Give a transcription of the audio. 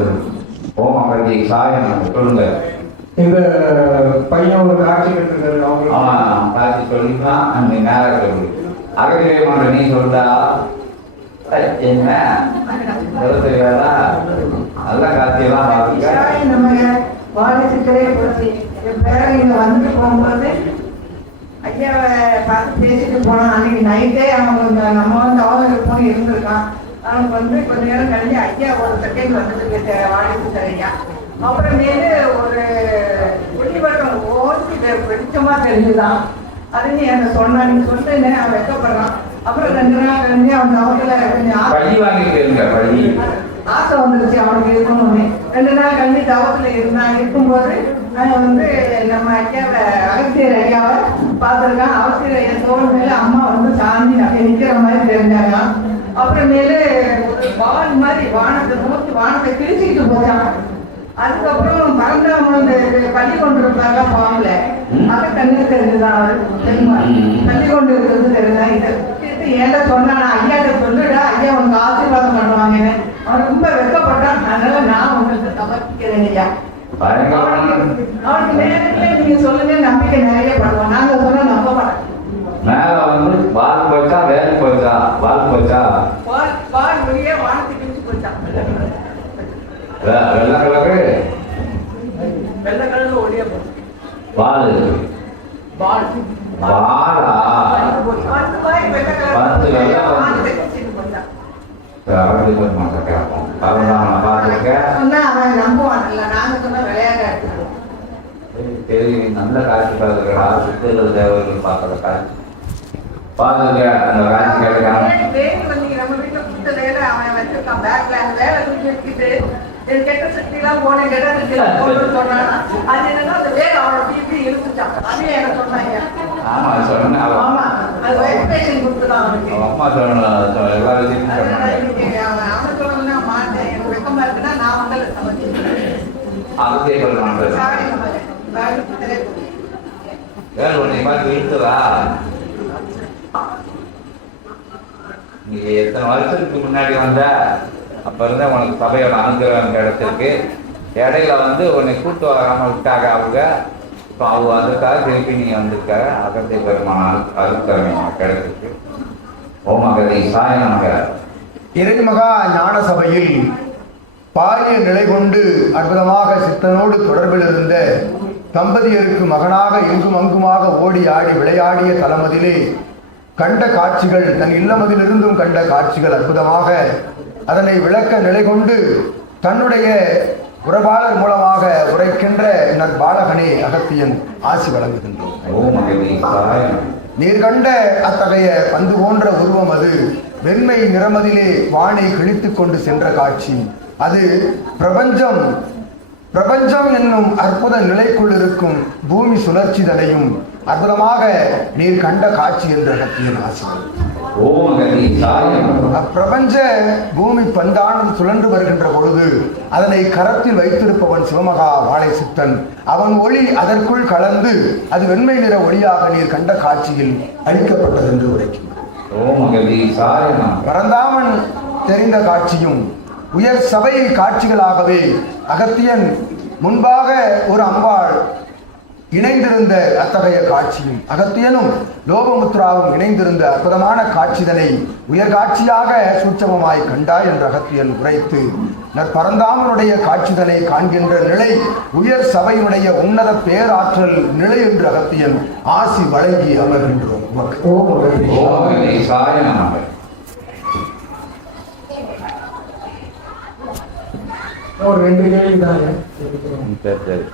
வந்துடும் ஓம் அகதி சாயம் சொல்லுங்க. இந்த பையன் ஒரு காட்சி கட்டுறது அவங்க அவன் காட்சி சொல்லினா அந்த நேரம் சொல்லு. மாட்ட நீ சொல்றா என்ன? நல்ல காட்சியெல்லாம் பாருங்க வாரிசுகளே போச்சு. என் இங்க போகும்போது ஐயாவை பார்த்து பேசிட்டு போனான் அன்னைக்கு நைட்டே இந்த நம்ம வந்து அவங்க அவனுக்கு வந்து கொஞ்ச நேரம் கழிஞ்சு ஐயா ஒரு செகண்ட் வந்துட்டு வாரிசு ஐயா அப்புறமேலு ஒரு ஒளிவட்டம் ஓசி வெளிச்சமா தெரிஞ்சுதான் அது நீ என்ன சொன்னா நீ சொன்னேன்னு அவன் வெக்கப்படுறான். அப்புறம் ரெண்டு நாள் கழிஞ்சு அவன் அவங்கள கொஞ்சம் ஆசை- வாங்கிட்டு வந்துருச்சு அவனுக்கு இருக்கணும்னு. ரெண்டு நாள் கழிஞ்சு தவத்துல இருந்தான் இருக்கும்போது நான் வந்து நம்ம ஐயாவை அகத்தியர் ஐயாவை பார்த்துருக்கான். அவசியர் ஐயா தோல் மேல அம்மா வந்து சாந்தி நிக்கிற மாதிரி தெரிஞ்சாங்க அப்புறமேலு ஒரு வான் மாதிரி வானத்தை நோக்கி வானத்தை கிழிச்சிக்கிட்டு போச்சான் அதுக்கப்புறம் இந்த பள்ளி கொண்டு இருப்பாங்க பாம்புல. அதை கண்ணு தெரிஞ்சுதான் தெரியுமா? பள்ளி கொண்டு இருக்கிறது தெரியுதான் இது ஏன்டா சொன்னானா? ஐயாட்ட சொல்லுடா. ஐயா உனக்கு ஆசீர்வாதம் பண்ணுவாங்கன்னு. அவன் ரொம்ப வெட்கப்பட்டான். அதனால நான் உங்களுக்கு சமர்ப்பிக்கிறேன் ஐயா. அவனுக்கு நேரத்துல நீங்க சொல்லுங்க. நம்பிக்கை நிறைய பண்ணுவான் நாங்க சொன்னா நம்ப மாட்டேன் மேல வந்து வால் போச்சா வேல் போச்சா வால் போச்சா பால் பால் வழியா வானத்தை கிழிச்சு போச்சான் வெ- வெள்ளை கலரு? வெள்ளை கலர்ல ஒளிய வால் பால். வாலா பத்து பாய் வெள்ளை பார்த்துருக்கேன் சொன்னா அவன் நம்புவான்ல நாங்க சொன்னா விளையாட தெரியும் நல்ல காட்சி பார்த்துக்கடா சுற்றுலா தேவர்கள் பார்க்குற காட்சி பார்த்துக்க அந்த காட்சி கேட்கலாம் வேலை வந்து நம்ம வீட்டுல கொடுத்த வேலை அவன் வச்சிருக்கான் பேக்ல அந்த வேலை தூக்கி வச்சுக்கிட்டு என் கெட்ட சக்தி எல்லாம் போன கெட்ட சக்தி எல்லாம் போன்னு சொன்னானா அது என்னன்னா அந்த வேலை அவனோட பிபி இழுத்துச்சான் அதையும் எனக்கு சொன்னாங்க? ஆமா சொன்னேன். அவன் ஆமா அது வைப்ரேஷன் கொடுத்துதான் அவனுக்கு. அவன் அம்மா சொன்ன எல்லா விஷயமும் சொன்னாங்க. அவன் அவன் மாட்டேன். எனக்கு வெக்கமா இருக்குன்னா நான் வந்து அதே கொடுத்ததே போதும். வேறு ஒன்றை பார்த்து இழுத்துதா நீ எத்தனை வருஷத்துக்கு முன்னாடி வந்த அப்ப இருந்த உனக்கு சபையோட அனுகிரகம் கிடைச்சிருக்கு இடையில வந்து உன்னை கூட்டு வராம விட்டாங்க அவங்க. இப்போ அவங்க வந்திருக்காக திருப்பி நீ வந்திருக்க அகத்தை பெருமான அருத்தரமை கிடைச்சிருக்கு ஓமகதை சாயனமாக இறைமகா ஞான சபையில் பாரிய நிலை கொண்டு அற்புதமாக சித்தனோடு தொடர்பில் இருந்த தம்பதியருக்கு மகனாக எங்கும் அங்குமாக ஓடி ஆடி விளையாடிய தளமதிலே கண்ட காட்சிகள் தன் இல்லமதிலிருந்தும் கண்ட காட்சிகள் அற்புதமாக அதனை விளக்க நிலை கொண்டு தன்னுடைய உறவாளர் மூலமாக உரைக்கின்ற நற்பாலகனே அகத்தியன் ஆசி வழங்குகின்றோம் நீர் கண்ட அத்தகைய பந்து போன்ற உருவம் அது. வெண்மை நிறமதிலே வானை கிழித்துக் கொண்டு சென்ற காட்சி. அது பிரபஞ்சம் பிரபஞ்சம் என்னும் அற்புத நிலைக்குள் இருக்கும் பூமி சுழற்சிதனையும் அற்புதமாக நீர் கண்ட காட்சி என்ற கத்தியின் ஆசிரியர் ஓமகதை அப்பிரபஞ்ச பூமி பந்தானது சுழன்று வருகின்ற பொழுது அதனை கரத்தில் வைத்திருப்பவன் சிவமகா வாழை சித்தன் அவன் ஒளி அதற்குள் கலந்து அது வெண்மை நிற ஒளியாக நீர் கண்ட காட்சியில் அளிக்கப்பட்டது என்று உரைக்கின்றார் பரந்தாமன் தெரிந்த காட்சியும் உயர் சபை காட்சிகளாகவே அகத்தியன் முன்பாக ஒரு அம்பாள் இணைந்திருந்த அத்தகைய காட்சியும் அகத்தியனும் லோபமுத்ராவும் இணைந்திருந்த அற்புதமான காட்சிதனை உயர் காட்சியாக சூட்சமமாய் கண்டாய் என்று அகத்தியன் உரைத்து நற்பரந்தாமனுடைய காட்சிதனை காண்கின்ற நிலை உயர் சபையினுடைய உன்னத பேராற்றல் நிலை என்று அகத்தியன் ஆசி வழங்கி அமர்கின்றோம். ஒரு ரெண்டு கேள்வி சரி சரி.